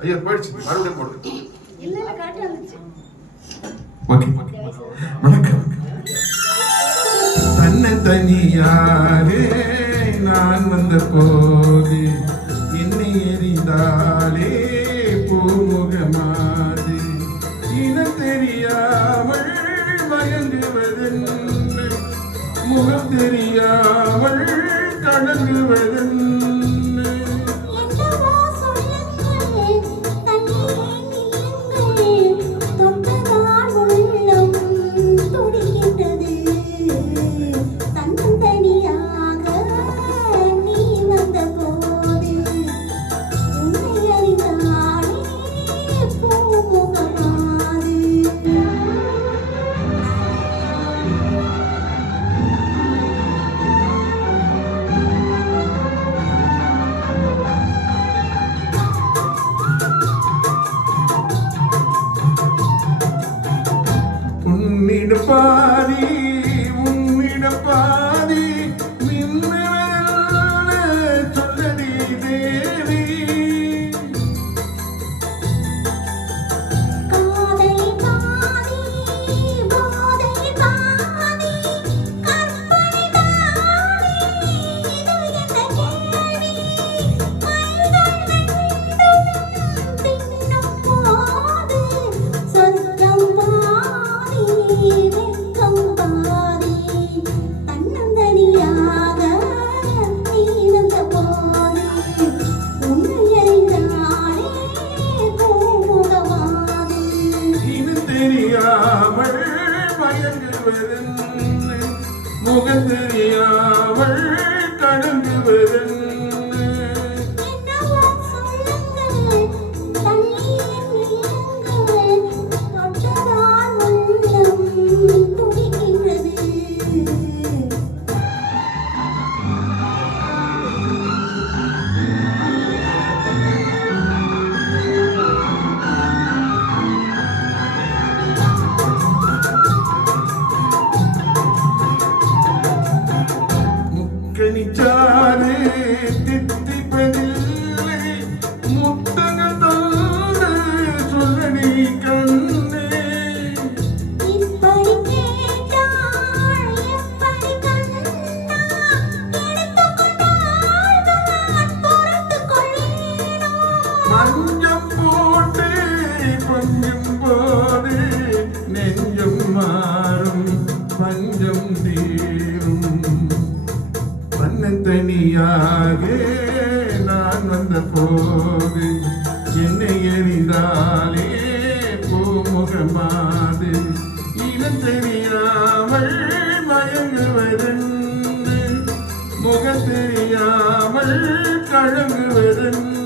ஐயா போயிடுச்சு, மறுபடியும் போடு. வணக்கம். தன்னை தனியாரே நான் வந்த போது என்னை எறிந்தாலே பூமுகமாது இன தெரியாமல் மயங்குவதென்ன முகம் தெரியாமல் கடங்குவதென்ன பாதி உன்னிடம் பாதி மின்னல சொல்லடி தேவி முகம் தெரியாமல் கடங்குவதென்ன கணிச்சாரு தித்திப்பதில்லை முத்தங்கள் தோடு சொல்லடி கண்ணே மஞ்சம் போட்டு கொஞ்சம் போது நெஞ்சம் மாறும் பஞ்சம் தீரும் தனியாக நான் வந்த போது என்னை எறிந்தாலே பூமுகமாது இனம் தெரியாமல் மயங்குவதென்ன முகம் தெரியாமல் கழங்குவதென்ன